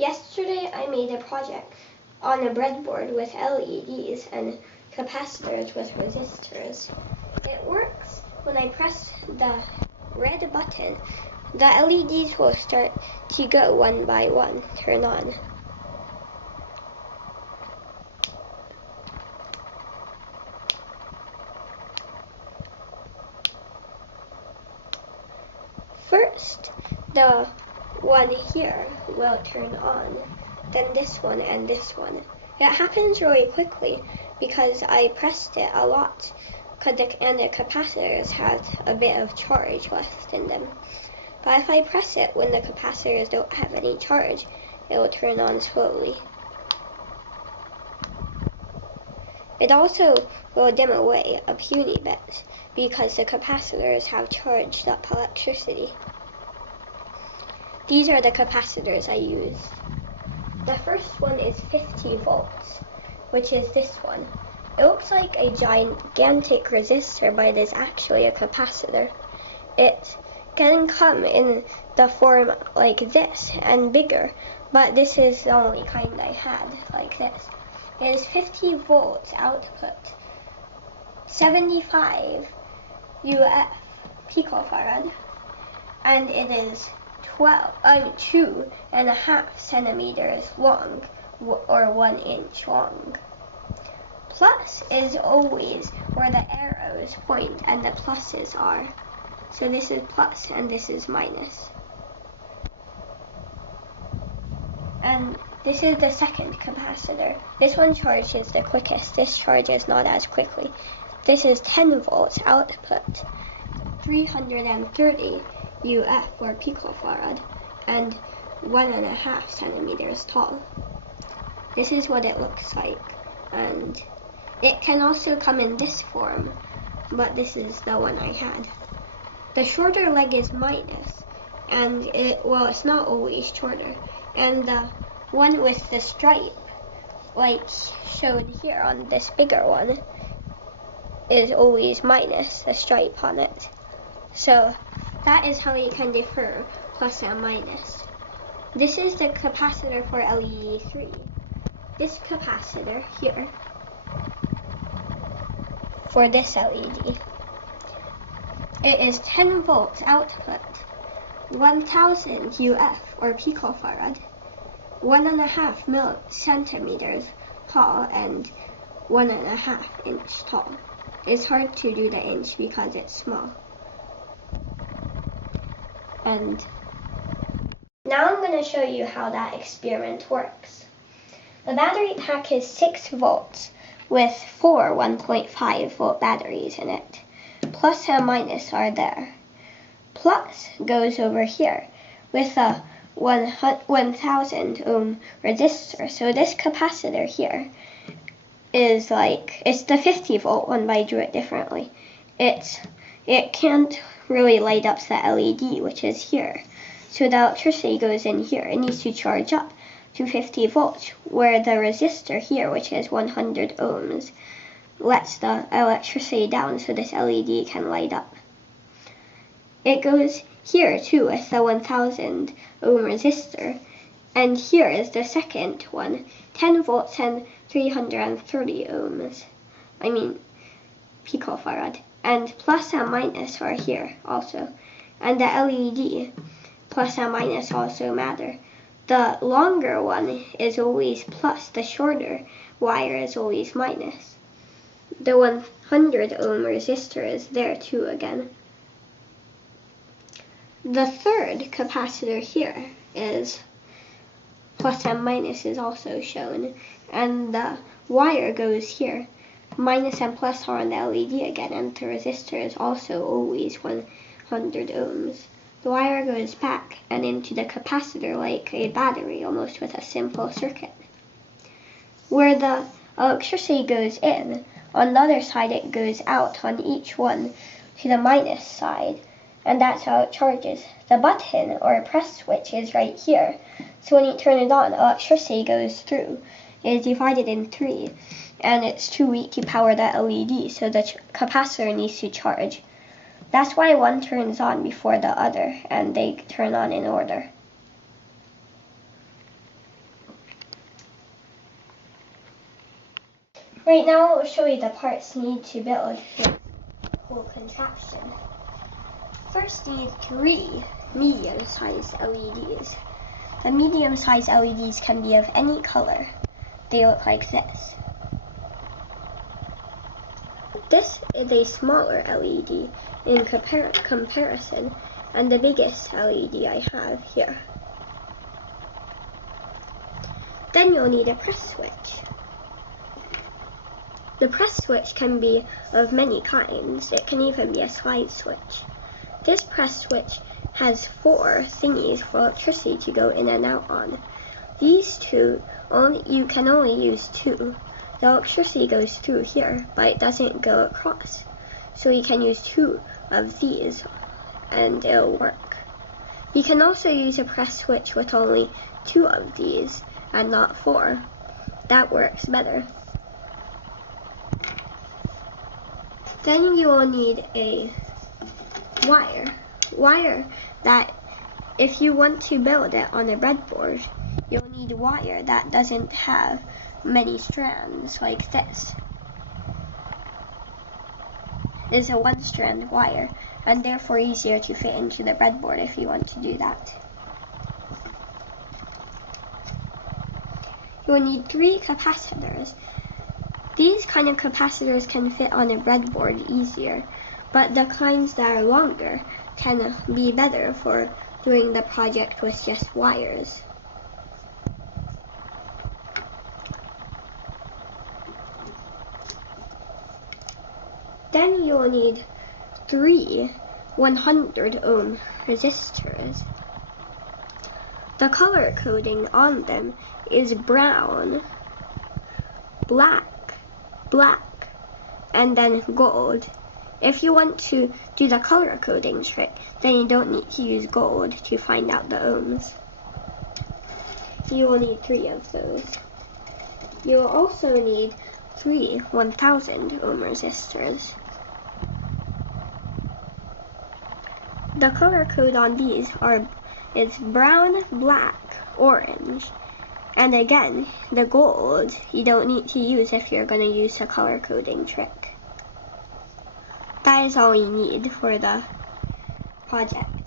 Yesterday I made a project on a breadboard with LEDs and capacitors with resistors. It works when I press the red button. The LEDs will start to go one by one, turn on. First, the one here will turn on, then this one and this one. It happens really quickly because I pressed it a lot, and the capacitors had a bit of charge left in them. But if I press it when the capacitors don't have any charge, it will turn on slowly. It also will dim away a puny bit because the capacitors have charged up electricity. These are the capacitors I used. The first one is 50 volts, which is this one. It looks like a gigantic resistor, but it is actually a capacitor. It can come in the form like this and bigger, but this is the only kind I had, like this. It is 50 volts output, 75 UF picofarad, and it is 2.5 centimeters long, or 1 inch long. Plus is always where the arrows point and the pluses are. So this is plus and this is minus. And this is the second capacitor. This one charges the quickest. This charges not as quickly. This is 10 volts output, 330 UF or picofarad, and 1.5 centimeters tall. This is what it looks like, and it can also come in this form, but this is the one I had. The shorter leg is minus, and it's not always shorter, and the one with the stripe, like showed here on this bigger one, is always minus the stripe on it. So that is how you can differ plus and minus. This is the capacitor for LED 3. This capacitor here for this LED. It is 10 volts output, 1000 UF or picofarad, 1.5 centimeters tall and 1.5 inch tall. It's hard to do the inch because it's small. And now I'm going to show you how that experiment works. The battery pack is 6 volts with 4 1.5 volt batteries in it. Plus and minus are there. Plus goes over here with a 1000 ohm resistor. So this capacitor here is it's the 50 volt one, but I drew it differently. It can't really light up the LED, which is here. So the electricity goes in here. It needs to charge up to 50 volts, where the resistor here, which is 100 ohms, lets the electricity down so this LED can light up. It goes here too with the 1000 ohm resistor, and here is the second one, 10 volts and 330 ohms. Picofarad. And plus and minus are here also. And the LED plus and minus also matter. The longer one is always plus, the shorter wire is always minus. The 100 ohm resistor is there too again. The third capacitor here is plus and minus is also shown, and the wire goes here. Minus and plus are on the LED again, and the resistor is also always 100 ohms. The wire goes back and into the capacitor like a battery, almost with a simple circuit. Where the electricity goes in, on the other side it goes out on each one to the minus side, and that's how it charges. The button or press switch is right here, so when you turn it on, electricity goes through. It is divided in 3, and it's too weak to power that LED, so the capacitor needs to charge. That's why one turns on before the other, and they turn on in order. Right now I'll show you the parts you need to build the whole contraption. First you need 3 medium-sized LEDs. The medium-sized LEDs can be of any color. They look like this. This is a smaller LED in comparison, and the biggest LED I have here. Then you'll need a press switch. The press switch can be of many kinds. It can even be a slide switch. This press switch has 4 thingies for electricity to go in and out on. These 2, you can only use 2. The electricity goes through here, but it doesn't go across. So you can use 2 of these and it'll work. You can also use a press switch with only 2 of these and not 4. That works better. Then you will need a wire that if you want to build it on a breadboard, you'll need wire that doesn't have many strands like this. It's a 1-strand wire and therefore easier to fit into the breadboard if you want to do that. You will need 3 capacitors. These kind of capacitors can fit on a breadboard easier, but the kinds that are longer can be better for doing the project with just wires. Then you will need 3 100 ohm resistors. The color coding on them is brown, black, and then gold. If you want to do the color coding trick, then you don't need to use gold to find out the ohms. You will need 3 of those. You will also need 3 1000 ohm resistors. The color code on these is brown, black, orange. And again, the gold you don't need to use if you're going to use a color coding trick. That is all you need for the project.